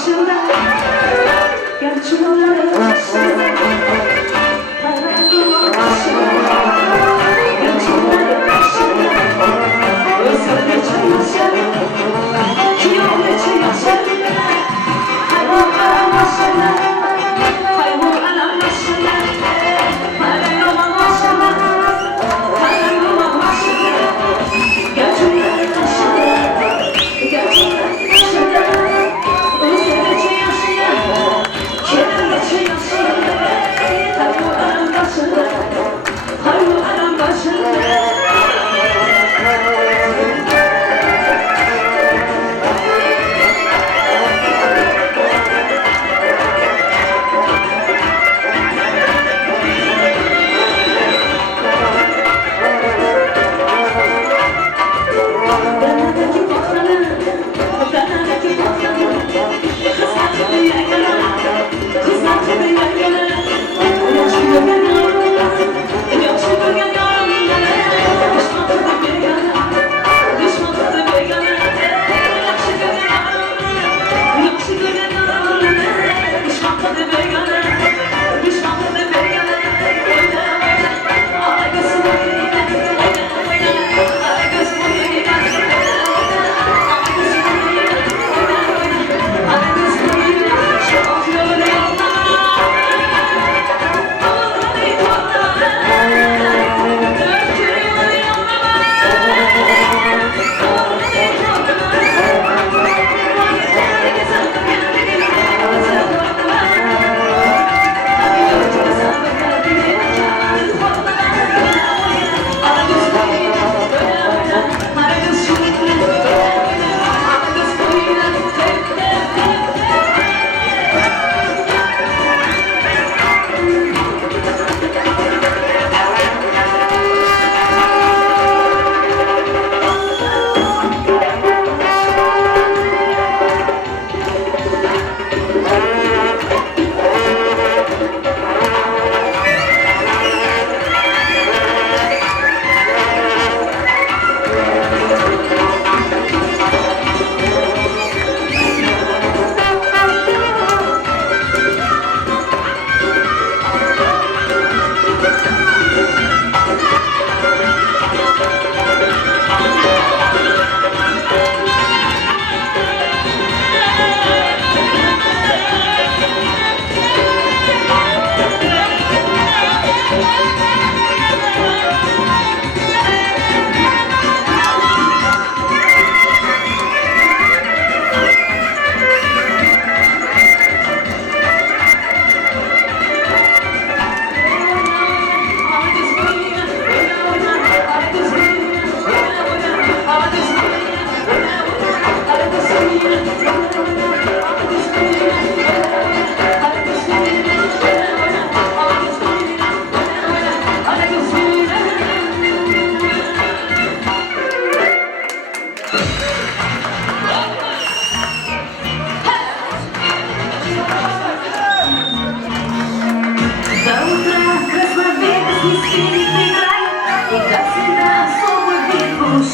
Yaşına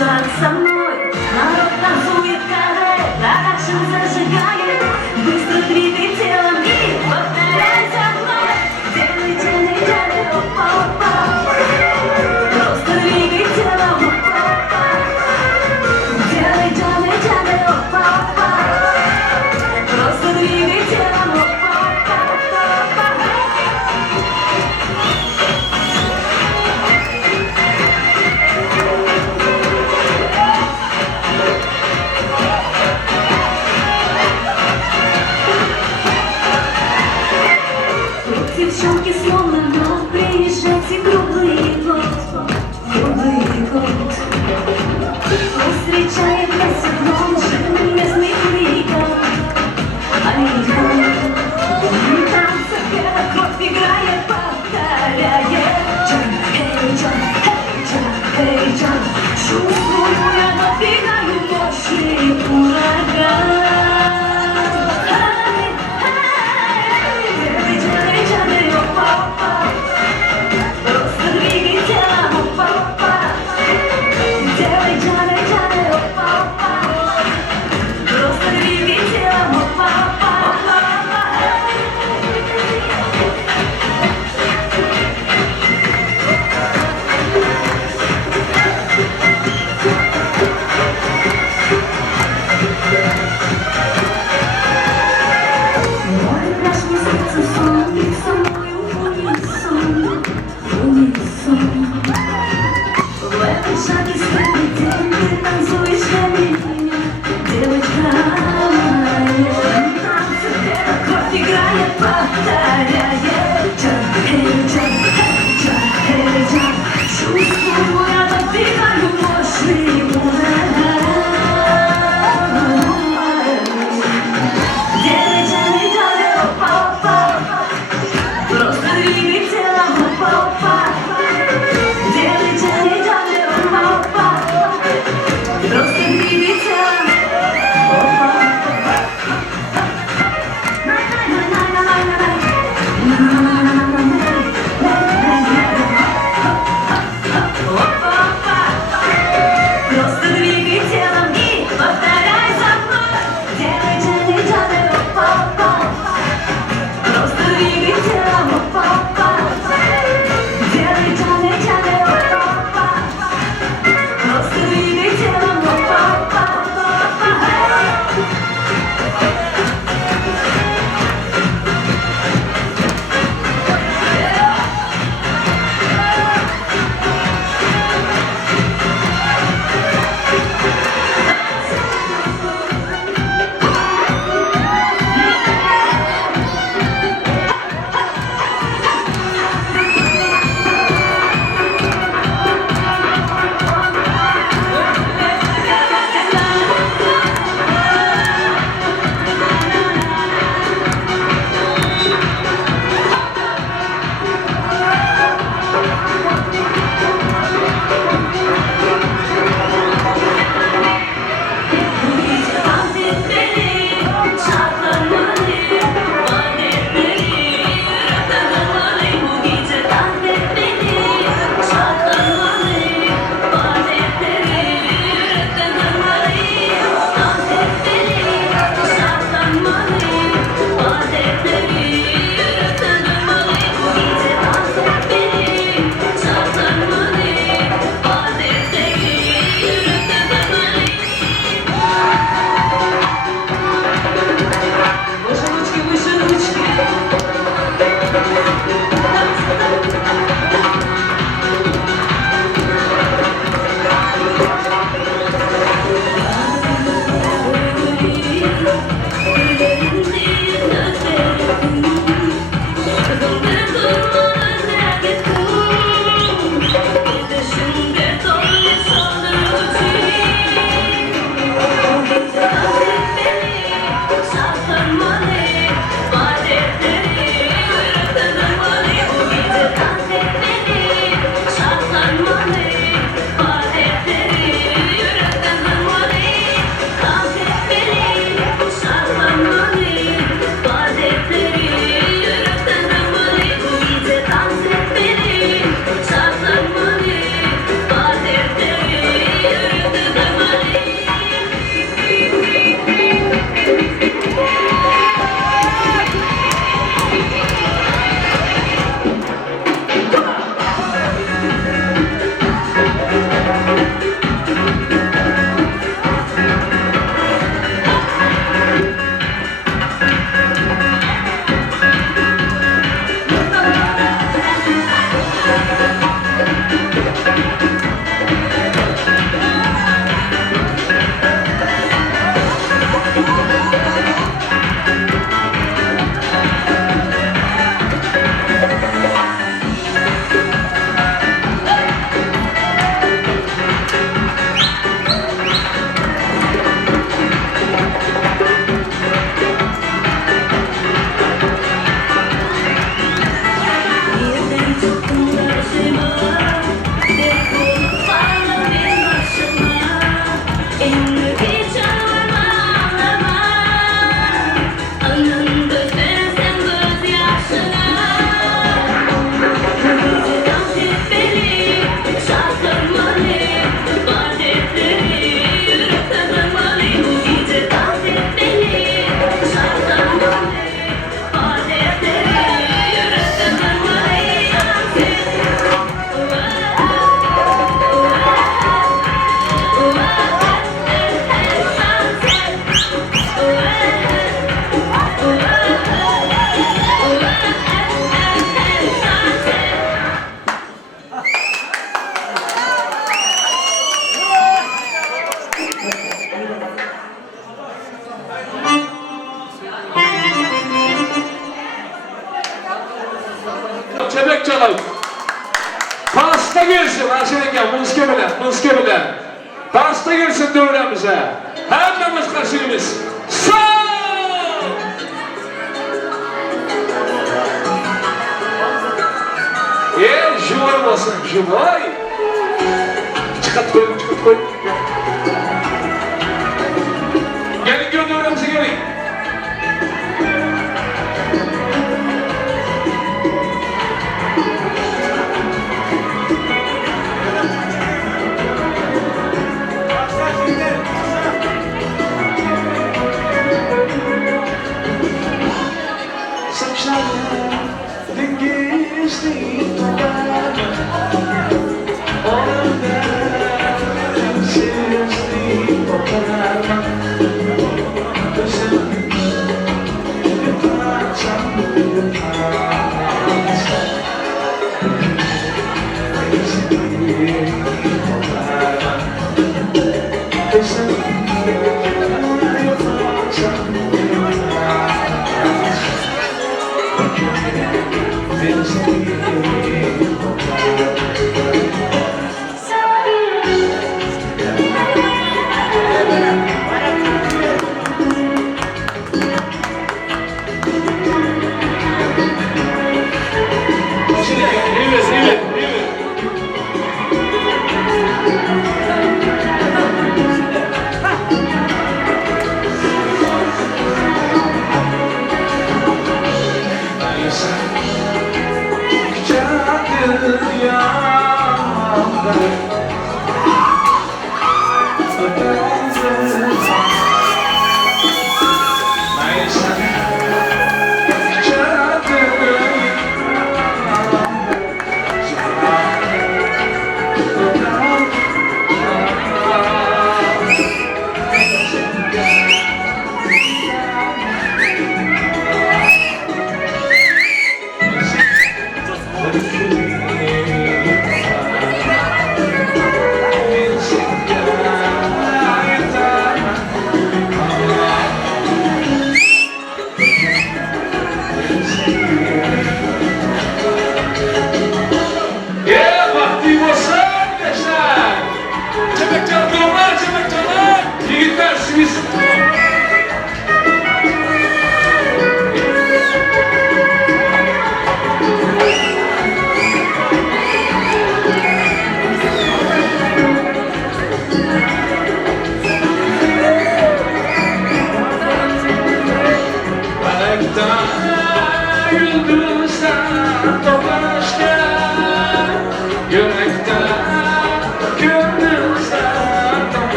танцевать со мной. Народ танцует каре, продакшн зажигает. Быстро двигай телом и повторяй за мной. Делай, делай, делай, опа, опа. Просто двигай телом, опа, опа. Делай, делай, делай, опа, опа. Просто двигай телом, опа, опа, опа, опа. Девчонки словно лед, приезжайте круглый год, круглый год. Встречает нас огромный местный хулиган, Aliyev. Танцы пела, кровь играет, повторяет. Джан, эй, Джан, эй, Джан, эй, Джан. Чувствую, я напрягаю мощный ураган. Эй, эй, делай, делай, делай, опа, опа. bakalım. Dansta gelsin Aşırıken, mıske bilen. Dansta gelsin dövremize. Hemmemiz karşıyız. Sağ ol! Живой olsun, живой. Çıkart koy. Gelin gör dövremize gelin.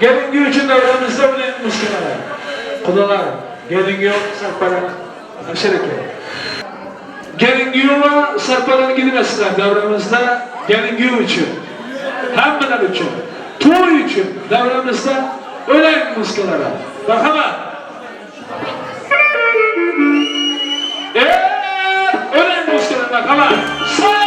Gelin gün için davranımızda bile muskulalar. Kudalar, gelin gün sarpalar, aşağı gelin gün ve sarpalar gidemezler davranımızda gelin gün için. Hamılar için, toy için davranımızda ölen muskulalara. Bakama. Ölen muskulalara bakama. Sağ!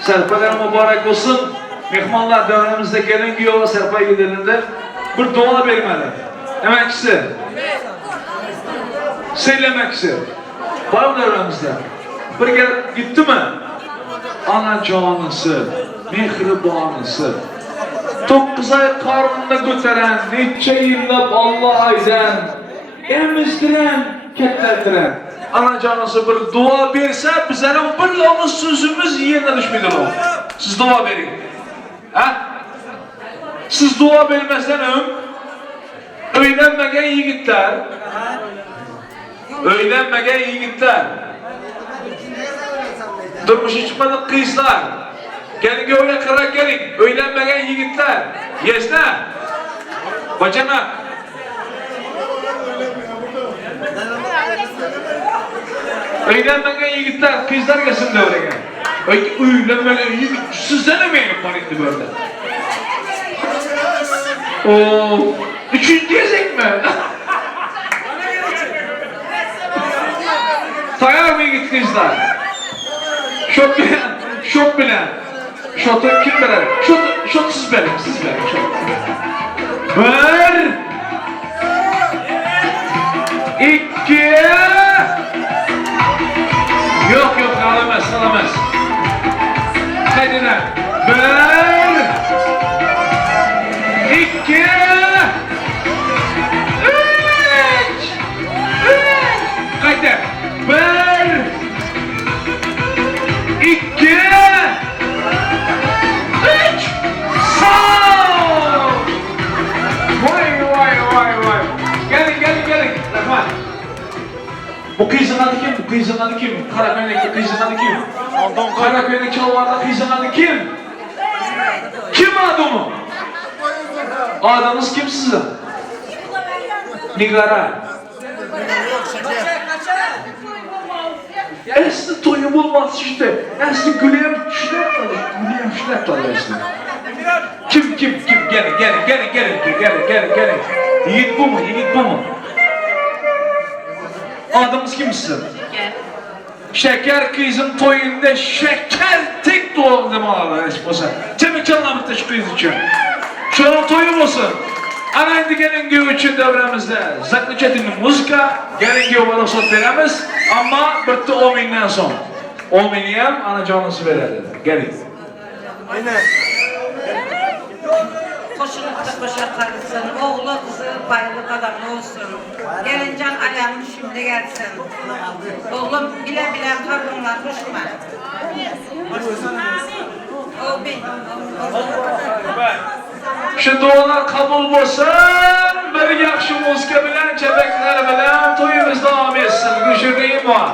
Serpalar mübarek olsun. Mehmanlar dönemimizde gelin giyiyorlar serpa giderinde. Bir dua vermeli. Emekçisi. Söylemekçisi. Var mı dönemimizde? Bir kere gitti mi? Ana canısı, mehribanısı. 9 ay karnında götüren, neçe yıllap Allah aydan, emizdiren, ketlerdiren. Ana canısı bir dua verse, bizlerin bir yalnız sözümüz yerine düşmeydir o. Siz dua verin. Ha? Siz dua vermezden öylenmegen yigitler, durmuşu çıkmadık kızlar, gelin öyle kıra gelin, öylenmegen yigitler, yesne, bacanak. Öylenmegen yigitler, kızlar gelsin de oraya. Öylenmegen yigit, sizden emeğim var indi böyle. Ooo, üçüncü yiyecek mi? Sayar mı git kızlar? Şok bilen. Şotu kim verir? Şot siz verin, şot. Bir. 2. kıyızınadı kim? Karaköy'deki kıyızınadı kim? Karaköy'deki çalvarda kıyızınadı kim? Kim adamı? Adamınız kim sizin? Nigara. Esli toyu bulmaz işte. Esli güleyem şület kalır. Güleyem şület kalır esli. Kim? Gelin. Yiğit bu mu? Adamınız kim sizin? Şeker kızın toyunda şeker tek doğal demalı esposa. Cemil çalmamıştı şu kız için. Şu an toyum olsun. Ana indi gelin gibi için devremizde. Zaklı Çetin'in müzika. Gelin gibi bana sot veremiz. Ama bitti 10 binden son. 10 biniyem ana canlısı verir. Gelin. Aynen. Koşulukta koşarlarısın, oğlu kızı bayılık adam olsun. Gelincan ayağını şimdi gelsin. Oğlum bile bile kadınla koşma. O benim. Şu dualar kabul olsun. Bir yaxşı müzika bilen, çebekler bilen toyumuz devam etsin. Güçürdeyim var.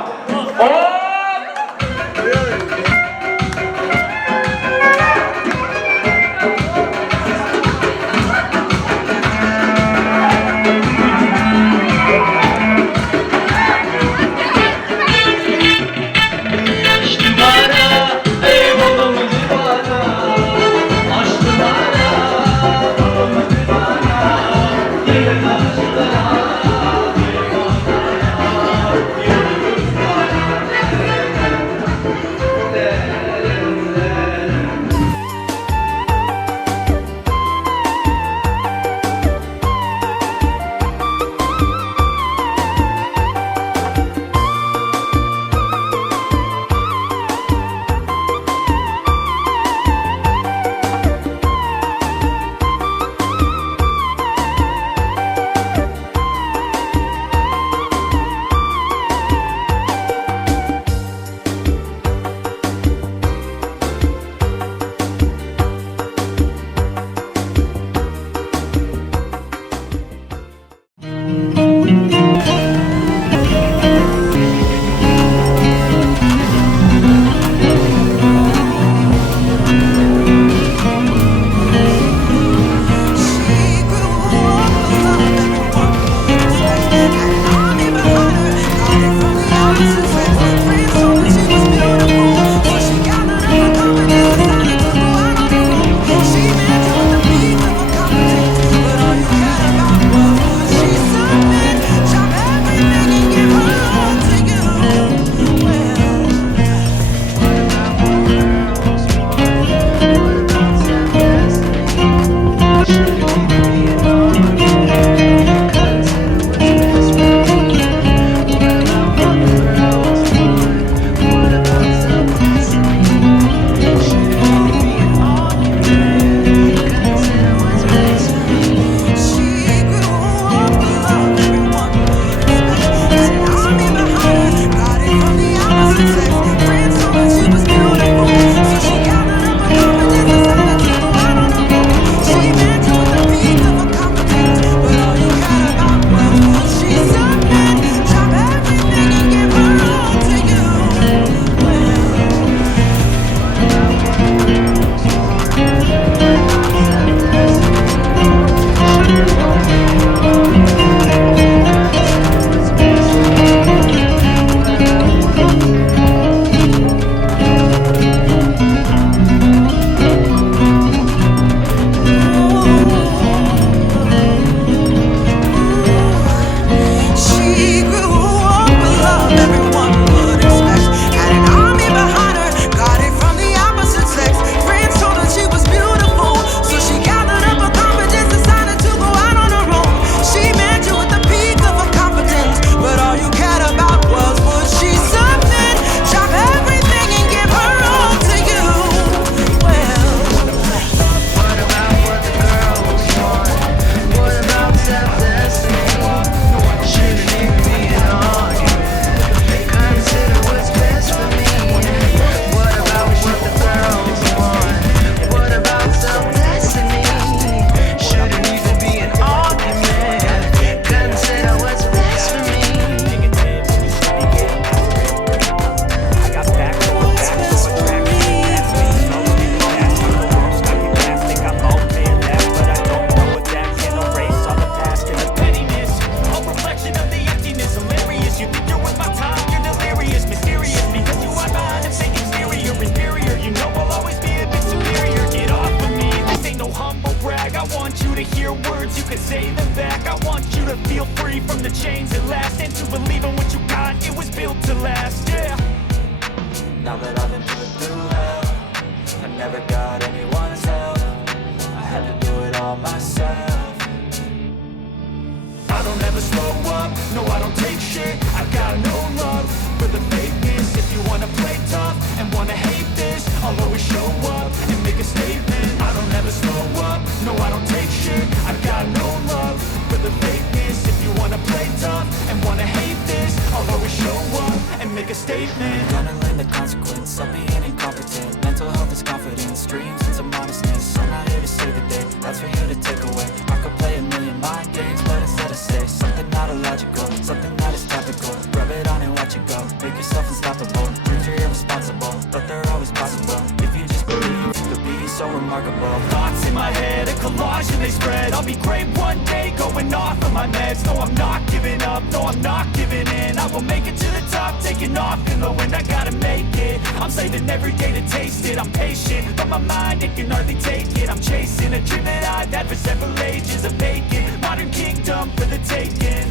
statement. Gonna learn the consequence of being incompetent. Mental health is confidence, dreams and some honestness. I'm not here to save the day, that's for you to take away. I could play a million mind games, but instead I say something not illogical, something that is topical. Rub it on and watch it go, make yourself unstoppable. Dreams are irresponsible, but they're always possible. If you just believe, you could be so remarkable. Thoughts in my head, a collage and they spread. I'll be great one day, going off of my meds. No, I'm not giving up, no, I'm not giving in. I will make it to the top, taking off in the wind. I gotta make it, I'm saving every day to taste it. I'm patient, but my mind, it can hardly take it. I'm chasing a dream that I've had for several ages. A vacant, modern kingdom for the taking.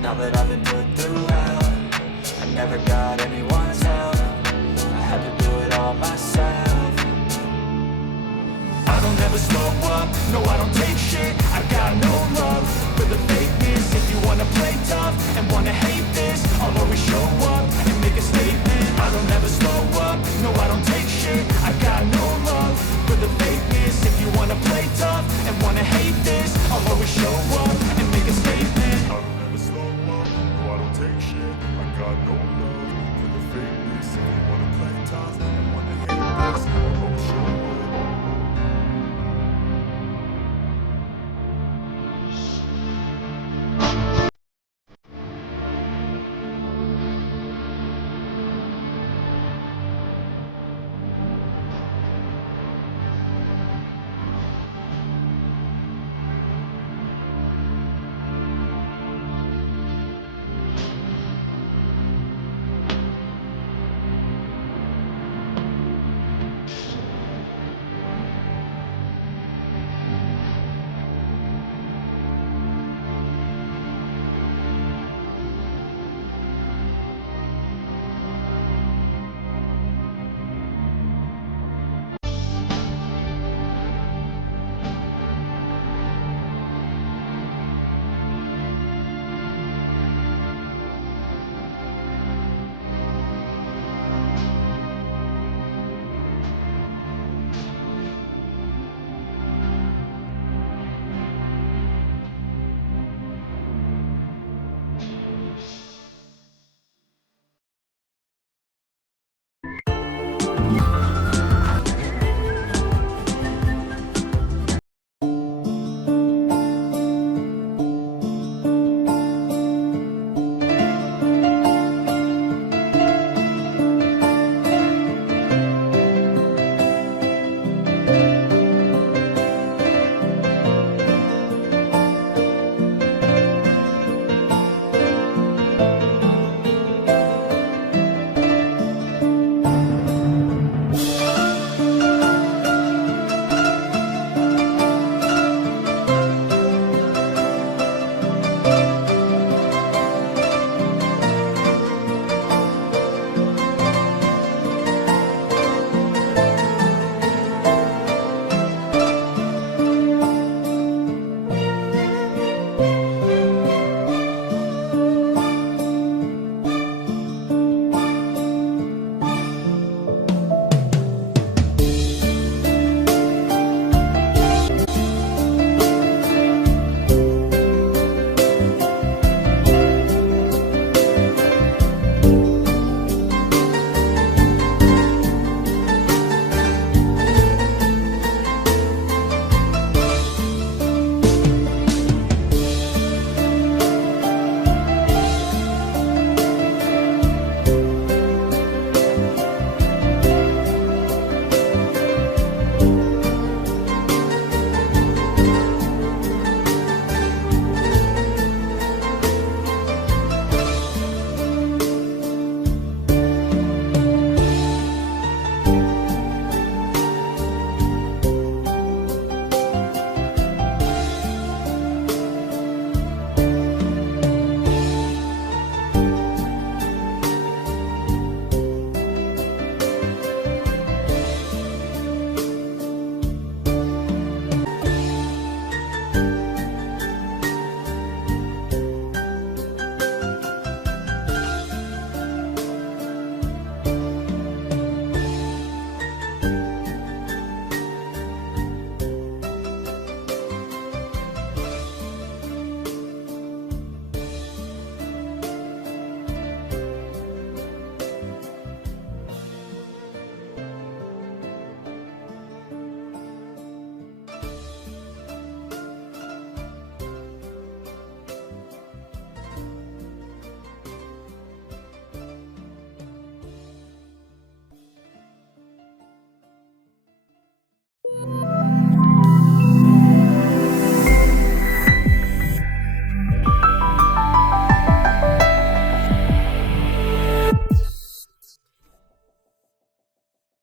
Now that I've been put through hell, I never got anyone's help. I had to do it all myself. I don't ever slow up, no I don't take shit. I got no love for the fakeness. If you wanna play tough and wanna hate this, I'll always show up and make a statement. I don't ever slow up, no I don't take shit. I got no love for the fakeness. If you wanna play tough and wanna hate this, I'll always show up and make a statement. I don't ever slow up, no I don't take shit. I got no love